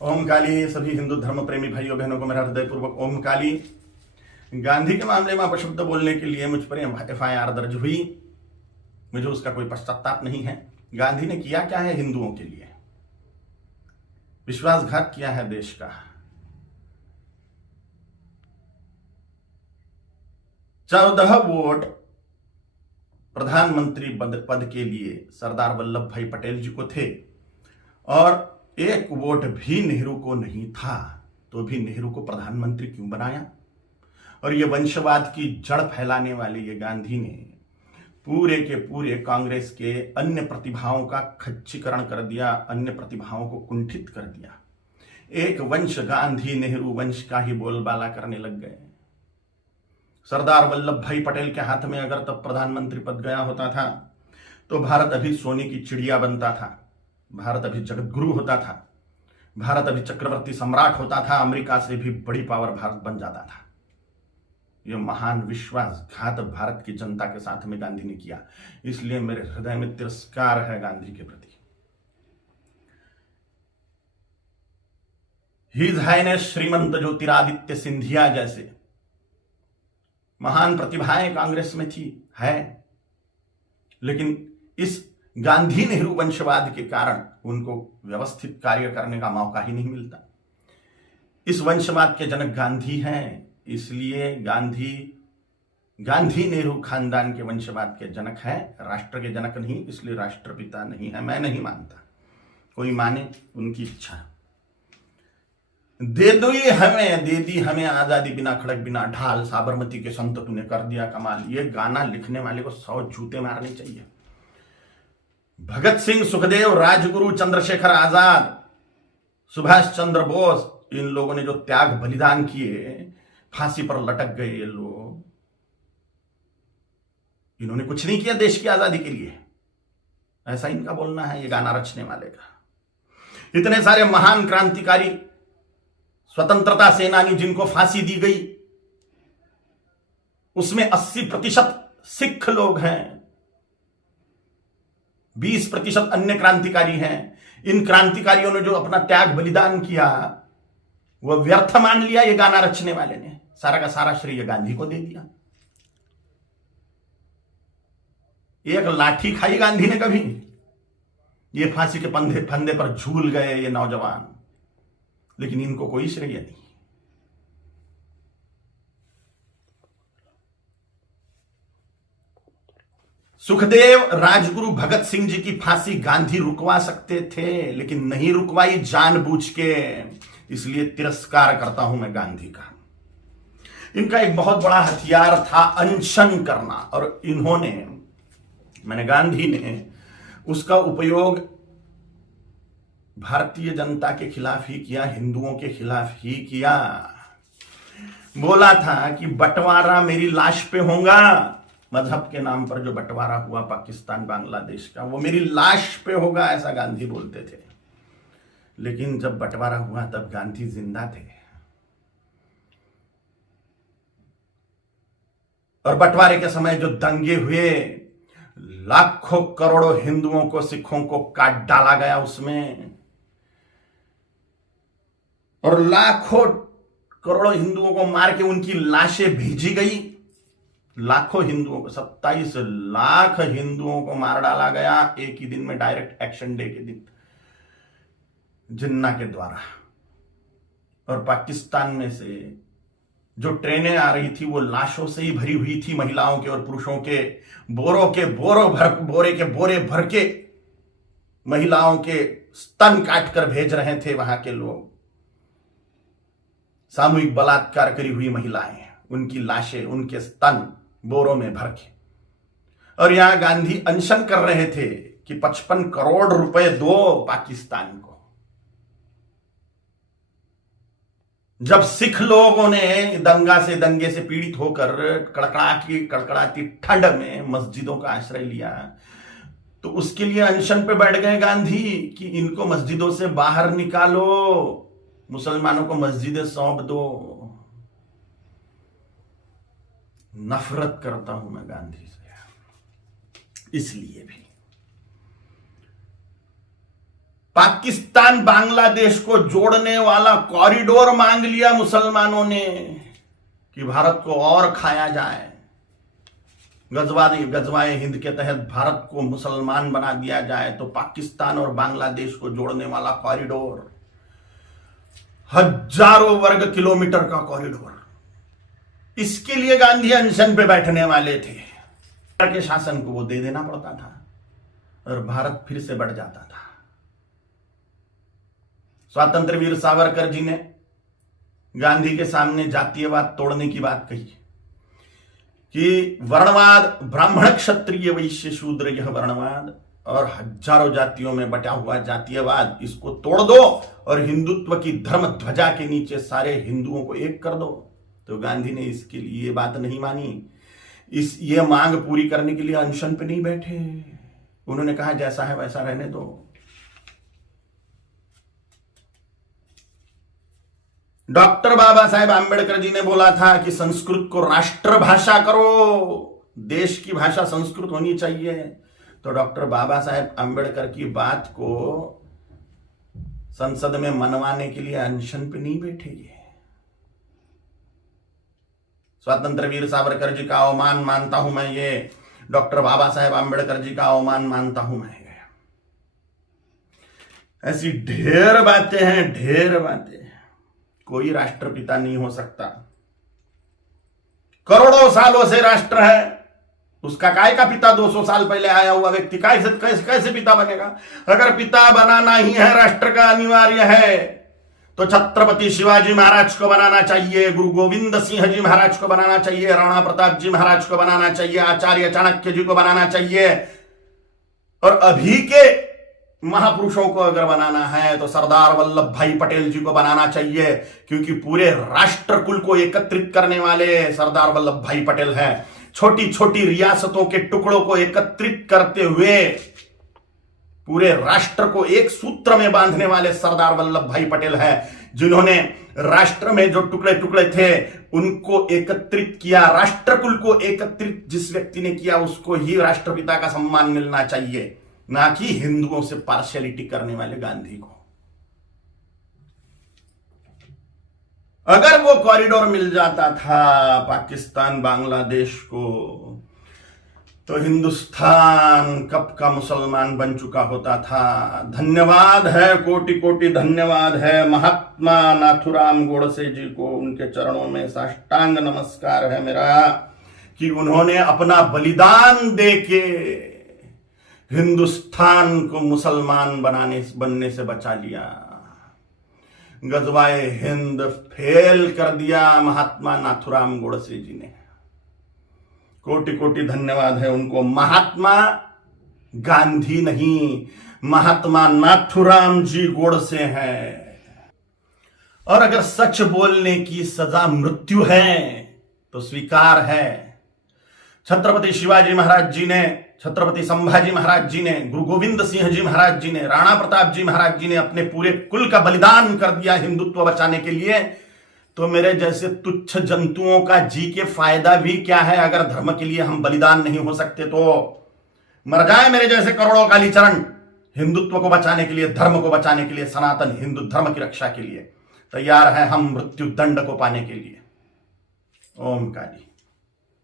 ओम काली। सभी हिंदू धर्म प्रेमी भाइयों बहनों को मेरा हृदयपूर्वक ओम काली। गांधी के मामले में अपशब्द बोलने के लिए मुझ पर FIR दर्ज हुई। मुझे उसका कोई पश्चाताप नहीं है। गांधी ने किया क्या है हिंदुओं के लिए? विश्वासघात किया है देश का। 14 वोट प्रधानमंत्री पद के लिए सरदार वल्लभ भाई पटेल जी को थे और 1 वोट भी नेहरू को नहीं था, तो भी नेहरू को प्रधानमंत्री क्यों बनाया? और ये वंशवाद की जड़ फैलाने वाले ये गांधी ने पूरे के पूरे कांग्रेस के अन्य प्रतिभाओं का खच्चीकरण कर दिया, अन्य प्रतिभाओं को कुंठित कर दिया। एक वंश गांधी नेहरू वंश का ही बोलबाला करने लग गए। सरदार वल्लभ भाई पटेल के हाथ में अगर तब प्रधानमंत्री पद गया होता था तो भारत अभी सोने की चिड़िया बनता था, भारत अभी जगत गुरु होता था, भारत अभी चक्रवर्ती सम्राट होता था, अमेरिका से भी बड़ी पावर भारत बन जाता था। यह महान विश्वासघात भारत की जनता के साथ में गांधी ने किया, इसलिए मेरे हृदय में तिरस्कार है गांधी के प्रति। हिज हाइनेस श्रीमंत ज्योतिरादित्य सिंधिया जैसे महान प्रतिभाएं कांग्रेस में थी, है, लेकिन इस गांधी नेहरू वंशवाद के कारण उनको व्यवस्थित कार्य करने का मौका ही नहीं मिलता। इस वंशवाद के जनक गांधी हैं, इसलिए गांधी नेहरू खानदान के वंशवाद के जनक हैं, राष्ट्र के जनक नहीं, इसलिए राष्ट्रपिता नहीं है। मैं नहीं मानता, कोई माने उनकी इच्छा। दे दी हमें आजादी, बिना खड़क बिना ढाल, साबरमती के संत तूने कर दिया कमाल। ये गाना लिखने वाले को 100 जूते मारने चाहिए। भगत सिंह, सुखदेव, राजगुरु, चंद्रशेखर आजाद, सुभाष चंद्र बोस, इन लोगों ने जो त्याग बलिदान किए, फांसी पर लटक गए ये लोग, इन्होंने कुछ नहीं किया देश की आजादी के लिए, ऐसा इनका बोलना है ये गाना रचने वाले का। इतने सारे महान क्रांतिकारी, स्वतंत्रता सेनानी जिनको फांसी दी गई, उसमें 80% सिख लोग हैं, 20% अन्य क्रांतिकारी हैं। इन क्रांतिकारियों ने जो अपना त्याग बलिदान किया वह व्यर्थ मान लिया ये गाना रचने वाले ने, सारा का सारा श्रेय गांधी को दे दिया। एक लाठी खाई गांधी ने कभी? ये फांसी के फंदे पर झूल गए ये नौजवान, लेकिन इनको कोई श्रेय नहीं। सुखदेव, राजगुरु, भगत सिंह जी की फांसी गांधी रुकवा सकते थे, लेकिन नहीं रुकवाई जानबूझ के, इसलिए तिरस्कार करता हूं मैं गांधी का। इनका एक बहुत बड़ा हथियार था अनशन करना, और गांधी ने उसका उपयोग भारतीय जनता के खिलाफ ही किया, हिंदुओं के खिलाफ ही किया। बोला था कि बंटवारा मेरी लाश पे होगा, मजहब के नाम पर जो बंटवारा हुआ पाकिस्तान बांग्लादेश का, वो मेरी लाश पे होगा, ऐसा गांधी बोलते थे। लेकिन जब बंटवारा हुआ तब गांधी जिंदा थे, और बंटवारे के समय जो दंगे हुए, लाखों करोड़ों हिंदुओं को, सिखों को काट डाला गया उसमें, और लाखों करोड़ों हिंदुओं को मार के उनकी लाशें भेजी गई। लाखों हिंदुओं को, 27 लाख हिंदुओं को मार डाला गया एक ही दिन में, डायरेक्ट एक्शन डे के दिन, जिन्ना के द्वारा। और पाकिस्तान में से जो ट्रेनें आ रही थी वो लाशों से ही भरी हुई थी, महिलाओं के और पुरुषों के, बोरे के बोरे भर के महिलाओं के स्तन काट कर भेज रहे थे वहां के लोग। सामूहिक बलात्कार करी हुई महिलाएं, उनकी लाशें, उनके स्तन बोरों में भर के। और यहां गांधी अनशन कर रहे थे कि 55 करोड़ रुपए दो पाकिस्तान को। जब सिख लोगों ने दंगे से पीड़ित होकर कड़कड़ाती ठंड में मस्जिदों का आश्रय लिया, तो उसके लिए अनशन पे बैठ गए गांधी कि इनको मस्जिदों से बाहर निकालो, मुसलमानों को मस्जिदें सौंप दो। नफरत करता हूं मैं गांधी से, इसलिए भी पाकिस्तान बांग्लादेश को जोड़ने वाला कॉरिडोर मांग लिया मुसलमानों ने कि भारत को और खाया जाए। गजवाए हिंद के तहत भारत को मुसलमान बना दिया जाए, तो पाकिस्तान और बांग्लादेश को जोड़ने वाला कॉरिडोर, हजारों वर्ग किलोमीटर का कॉरिडोर, इसके लिए गांधी अनशन पे बैठने वाले थे। के शासन को वो दे देना पड़ता था और भारत फिर से बढ़ जाता था। स्वातंत्र वीर सावरकर जी ने गांधी के सामने जातीयवाद तोड़ने की बात कही कि वर्णवाद, ब्राह्मण क्षत्रिय वैश्य शूद्र, यह वर्णवाद और हजारों जातियों में बटा हुआ जातीयवाद, इसको तोड़ दो और हिंदुत्व की धर्म ध्वजा के नीचे सारे हिंदुओं को एक कर दो। तो गांधी ने इसके लिए ये बात नहीं मानी। ये मांग पूरी करने के लिए अनशन पे नहीं बैठे। उन्होंने कहा जैसा है वैसा रहने दो। डॉक्टर बाबा साहेब आंबेडकर जी ने बोला था कि संस्कृत को राष्ट्रभाषा करो, देश की भाषा संस्कृत होनी चाहिए। तो डॉक्टर बाबा साहेब आंबेडकर की बात को संसद में मनवाने के लिए अनशन पे नहीं बैठे। ये स्वतंत्र वीर सावरकर जी का अवमान मानता हूं मैं, ये डॉक्टर बाबा साहेब आंबेडकर जी का अवमान मानता हूं मैं। ऐसी ढेर बातें हैं, ढेर बातें। कोई राष्ट्रपिता नहीं हो सकता। करोड़ों सालों से राष्ट्र है, उसका काय का पिता 200 साल पहले आया हुआ व्यक्ति कैसे पिता बनेगा? अगर पिता बनाना ही है, राष्ट्र का अनिवार्य है, तो छत्रपति शिवाजी महाराज को बनाना चाहिए, गुरु गोविंद सिंह जी महाराज को बनाना चाहिए, राणा प्रताप जी महाराज को बनाना चाहिए, आचार्य चाणक्य जी को बनाना चाहिए। और अभी के महापुरुषों को अगर बनाना है तो सरदार वल्लभ भाई पटेल जी को बनाना चाहिए, क्योंकि पूरे राष्ट्र कुल को एकत्रित करने वाले सरदार वल्लभ भाई पटेल हैं। छोटी छोटी रियासतों के टुकड़ों को एकत्रित करते हुए पूरे राष्ट्र को एक सूत्र में बांधने वाले सरदार वल्लभ भाई पटेल हैं, जिन्होंने राष्ट्र में जो टुकड़े टुकड़े थे उनको एकत्रित किया। राष्ट्रकुल को एकत्रित जिस व्यक्ति ने किया उसको ही राष्ट्रपिता का सम्मान मिलना चाहिए, ना कि हिंदुओं से पार्शियलिटी करने वाले गांधी को। अगर वो कॉरिडोर मिल जाता था पाकिस्तान बांग्लादेश को, तो हिंदुस्तान कब का मुसलमान बन चुका होता था। धन्यवाद है, कोटि कोटि धन्यवाद है महात्मा नाथुराम गोडसे जी को, उनके चरणों में साष्टांग नमस्कार है मेरा कि उन्होंने अपना बलिदान देके हिंदुस्तान को मुसलमान बनने से बचा लिया। गजवाए हिंद फेल कर दिया महात्मा नाथुराम गोडसे जी ने। कोटि कोटि धन्यवाद है उनको। महात्मा गांधी नहीं, महात्मा नाथुराम जी गोडसे हैं। और अगर सच बोलने की सजा मृत्यु है तो स्वीकार है। छत्रपति शिवाजी महाराज जी ने, छत्रपति संभाजी महाराज जी ने, गुरु गोविंद सिंह जी महाराज जी ने, राणा प्रताप जी महाराज जी ने अपने पूरे कुल का बलिदान कर दिया हिंदुत्व बचाने के लिए। तो मेरे जैसे तुच्छ जंतुओं का जी के फायदा भी क्या है? अगर धर्म के लिए हम बलिदान नहीं हो सकते तो मर जाए मेरे जैसे करोड़ों कालीचरण। हिंदुत्व को बचाने के लिए, धर्म को बचाने के लिए, सनातन हिंदू धर्म की रक्षा के लिए तैयार है हम मृत्यु दंड को पाने के लिए। ओम काली।